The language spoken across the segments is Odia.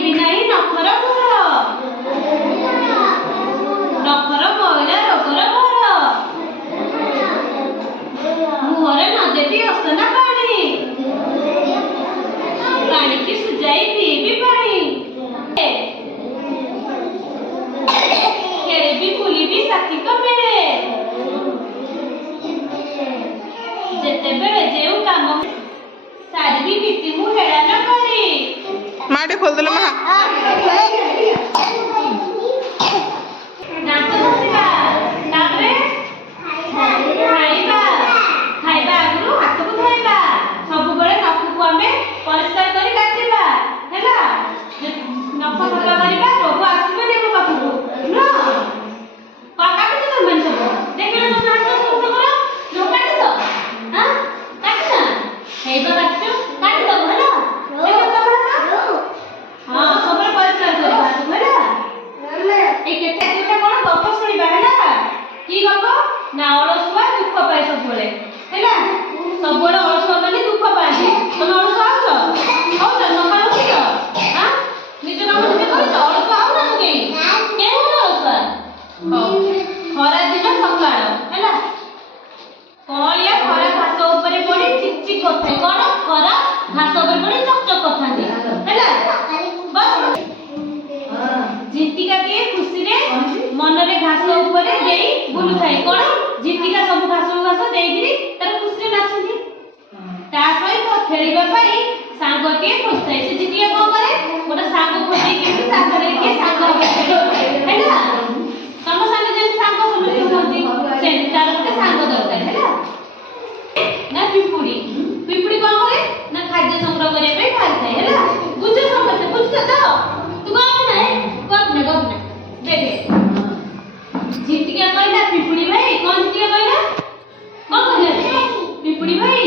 ଖାଇବି ନାହିଁ ନଖର ଘର, ନଖର ମଇଳା ରୋଗର ଘର, ମୁହଁରେ ନ ଦେବି ଅସନା ପାଣି, ପାଣିକି ସୁଜାଇ ପିଇବି ପାଣି, ଖେଳିବି ବୁଲିବି ସାଥୀ କମେଳେ, ଯେତେବେଳେ ଯେଉଁ କାମ ସାରିବି ନୀତି ମୁଁ ହେଳା ନ କରି। ମାଟି ଖୋଲିଦେଲେ ମା। ଦାନ୍ତ ଘଷିବା, ତାପରେ ଖାଇବା, ଖାଇବା ଆଗରୁ ହାତକୁ ଧୋଇବା, ସବୁବେଳେ ନଖକୁ ଆମେ ପରିଷ୍କାର କରି କାଟିବା ହେଲା। ନଖ ସଫା କରିବା ରୋଗ ଆସିବନି ଆମ ପାଖକୁ ନୁହଁ। କାଟୁଛ ତମେ ସବୁ ଦେଖିଲ ତମ ହାତ ସବୁ ତମର ଯୋଉ କାଟୁଛ କାଟୁଛ ହେଇବା କାଟୁଛ କାଟିଦବ ହେଲା। ଦେଖିଲ ତମ ହାତ ହଁ ସବୁବେଳେ ପରିଷ୍କାର କରିବା ହାତକୁ ହେଲା। এই কেটা কোন গপ শুনিবা হেলা। কি গপ না অলসুয়া দুঃখ পায় ସବୁବେଳେ ହେଲା। ସବୁବେଳେ অলসুয়া মানে দুঃখ পায়। তুমি অলসুয়া হଉଛ হଉଛ ସକାଳୁ ଉଠିଛ ନିଜ କାମ ନିଜେ କରୁଛ অলসুয়া ହଉନ ତୁ କେହି କେହି ହଉନ অলসুଆ। ଖରା ଦିନ ସକାଳ ହେଲା କଳିଆ ଖରା ଘାସ ଉପରେ ପଡି ଚିକ ଚିକ କରୁଥାଏ। କଣ ଖରା ଘାସ ଉପରେ ପଡି ଚକ ଚକ କରୁଥାନ୍ତି ହେଲା। ବସ ଝିଟିକାଟିଏ ଖୁସିରେ ମନରେ ଘାସ ଉପରେ ଦେଇ ବୁଲୁଥାଏ। କଣ ଝିଟିକା ସବୁ ଘାସକୁ ଘାସ ଦେଇକିରି ତାର ଖୁସିରେ ନାଚନ୍ତି। ତା ସହିତ ଖେଳିବା ପାଇଁ ସାଙ୍ଗଟିଏ ଖୋଜୁଥାଏ। ସେ ଝିଟିକା କଣ କରେ ଗୋଟେ ସାଙ୍ଗ ଖୋଜିକି ତା ସାଙ୍ଗରେ କିଏ ସାଙ୍ଗ ହବ ହେଲା। ତମ ସାଙ୍ଗ ଯେମିତି ସାଙ୍ଗ ସମସ୍ତେ ହୁଅନ୍ତି ସେମିତି ତାର ଗୋଟେ ସାଙ୍ଗ ଦରକାର ହେଲା। ନା ପିମ୍ପୁଡି ପିମ୍ପୁଡି କଣ କରେ ନା ଖାଦ୍ୟ ସଂଗ୍ରହ କରିବା ପାଇଁ ବାହାରିଥାଏ ହେଲା। ବୁଝ ସମସ୍ତେ ବୁଝୁଛ ତ ତୁ ଗପ ନା ଦେଖେ ଝିଟିକା କହିଲା ପିମ୍ପୁଡି ଭାଇ କଣ ଝିଟିକା କହିଲା କଣ କହିଲା ପିମ୍ପୁଡି ଭାଇ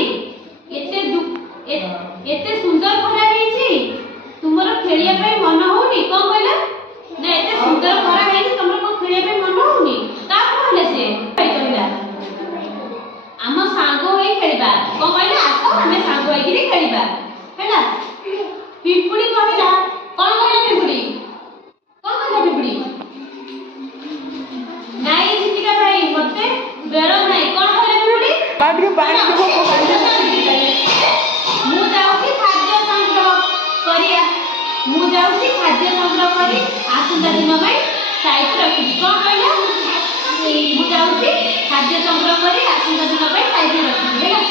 ଏତେ ସୁନ୍ଦର ଖରା ହେଇଛି ତୁମର ଖେଳିବା ପାଇଁ ମନ ହଉନି। କଣ କହିଲା ନା ଏତେ ସୁନ୍ଦର ଖରା ହେଇଛି ତମର କଣ ଖେଳିବା ପାଇଁ ମନ ହଉନି। କାହାକୁ କହିଲା ସେ କହିଲା ଆମ ସାଙ୍ଗ ହୋଇ ଖେଳିବା। କଣ କହିଲା ଆସ ଆମେ ସାଙ୍ଗ ହେଇକିରି ଖେଳିବା ହେଲା। ପିମ୍ପୁଡି କହିଲା କଣ କହିଲା ପିମ୍ପୁଡି କଣ କହିଲା ପିମ୍ପୁଡି ନାଇଁ ଝିଟିକା ଭାଇ ମତେ ବେଳ ନାହିଁ। କଣ କହିଲା ପିମ୍ପୁଡି ମୁଁ ଯାଉଛି ଖାଦ୍ୟ ସଂଗ୍ରହ କରି ଆସନ୍ତା ଦିନ ପାଇଁ ସାଇତି ରଖିବି। କଣ କହିଲା ମୁଁ ଯାଉଛି ଖାଦ୍ୟ ସଂଗ୍ରହ କରି ଆସନ୍ତା ଦିନ ପାଇଁ ସାଇତି ରଖିବି ହେଲା।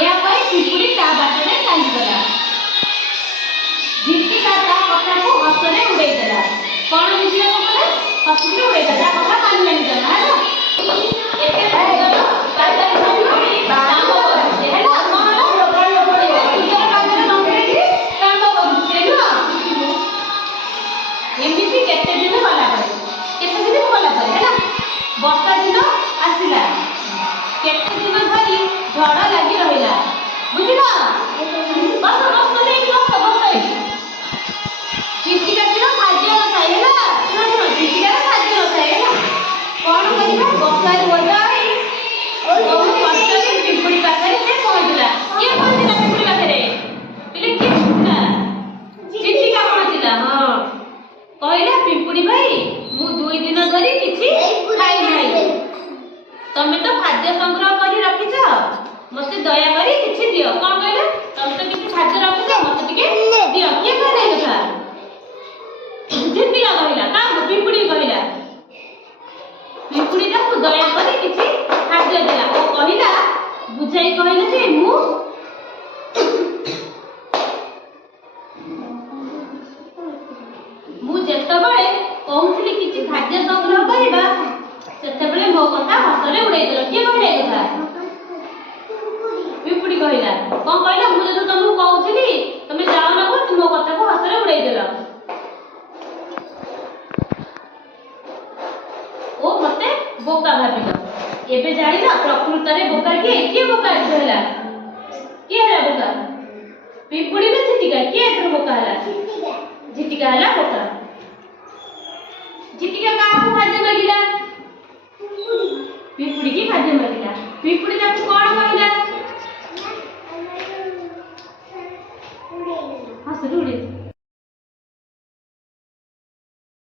ଏହା କହି ପିମ୍ପୁଡି ତା ବାଟରେ ଚାଲିଗଲା। ଝିଟିକା ତା କଥାକୁ ହସରେ ଉଡେଇଦେଲା। କଣ ଝିଟିକା କଲା ହସିକି ଉଡେଇଦେଲା। ତା କଥା ମାନିଲାନି ଜମା ହେଲା। ଏତେ ସୁନ୍ଦର ବାଦଲ ପିମ୍ପୁଡି କାମ କରୁଛି ହେଲା। କଣ ଏତେ ସୁନ୍ଦର ବାଦଲ ପିମ୍ପୁଡି କାମ କରୁଛି ନୁହଁ। ଏମିତି କେତେ ଦିନ ଗଲା ପରେ ହେଲା ବର୍ଷା ଦିନ ଆସିଲା। କେତେ ଦିନ ଧରି ଝଡ଼ ଲାଗି ରହିଲା ବୁଝିଲ। ବସ ବସ ଦେଇକି ବସ ଝିଟିକାଟିର ଖାଦ୍ୟ ନଥାଏ ହେଲା। ଝିଟିକାର ଖାଦ୍ୟ ନଥାଏ ହେଲା। କଣ କରିବ ବର୍ଷାରେ ଓଦା ହୋଇ ବହୁ କଷ୍ଟରେ ପିମ୍ପୁଡି ପାଖରେ ସେ ପହଞ୍ଚିଲା। କିଏ ପହଞ୍ଚିଲା ପିମ୍ପୁଡି ପାଖରେ ପିଲେ କିଏ ପହଞ୍ଚିଲା ଝିଟିକା ପହଞ୍ଚିଲା। ହଁ କହିଲା ପିମ୍ପୁଡି ଭାଇ ମୁଁ 2 ଦିନ ଧରି କିଛି ଖାଇ ନାହିଁ। ତମେ ତ ଖାଦ୍ୟ ସଂଗ୍ରହ କରି ରଖିଛ ମତେ ଦୟାକରି କିଛି ଦିଅ। କଣ କହିଲା ତମେ ତ କିଛି ଖାଦ୍ୟ ରଖିଛ ମତେ ଟିକେ ଦିଅ। କିଏ କହିଲା ଏ କଥା ଝିଟିକା କହିଲା। କାହାକୁ ପିମ୍ପୁଡି କହିଲା। ପିମ୍ପୁଡି ତାକୁ ଦୟାକରି କିଛି ଖାଦ୍ୟ ଦେଲା ଓ କହିଲା ବୁଝାଇ କହିଲା ଯେ ମୁଁ ଯେତେବେଳେ କହୁଥିଲି କିଛି ଖାଦ୍ୟ ସଂଗ୍ରହ କରିବା ସେତେବେଳେ ମୋ କଥା ହସରେ ଉଡେଇଦେଲ। କିଏ କହିଲା ଏ କଥା ପିମ୍ପୁଡି କହିଲା। କଣ କହିଲା ମୁଁ ଯେତେବେଳେ ତମକୁ କହୁଥିଲି ତମେ ଯାଉନ ମୋ କଥାକୁ ହସରେ ଉଡେଇଦେଲ ଓ ମତେ ବୋକା ଭାବିଲ। ଏବେ ଜାଣିଲ ପ୍ରକୃତରେ ବୋକା କିଏ ବୋକା ହେଲା। କିଏ ହେଲା ବୋକା ପିମ୍ପୁଡି ନା ଝିଟିକା। କିଏ ଏଥର ବୋକା ହେଲା ଝିଟିକା ହେଲା ବୋକା। ଝିଟିକା କାହାକୁ ଖାଦ୍ୟ ମାଗିଲା ପିମ୍ପୁଡି କି ଖାଦ୍ୟ ମାଗିଲା। ପିମ୍ପୁଡି ତାକୁ କଣ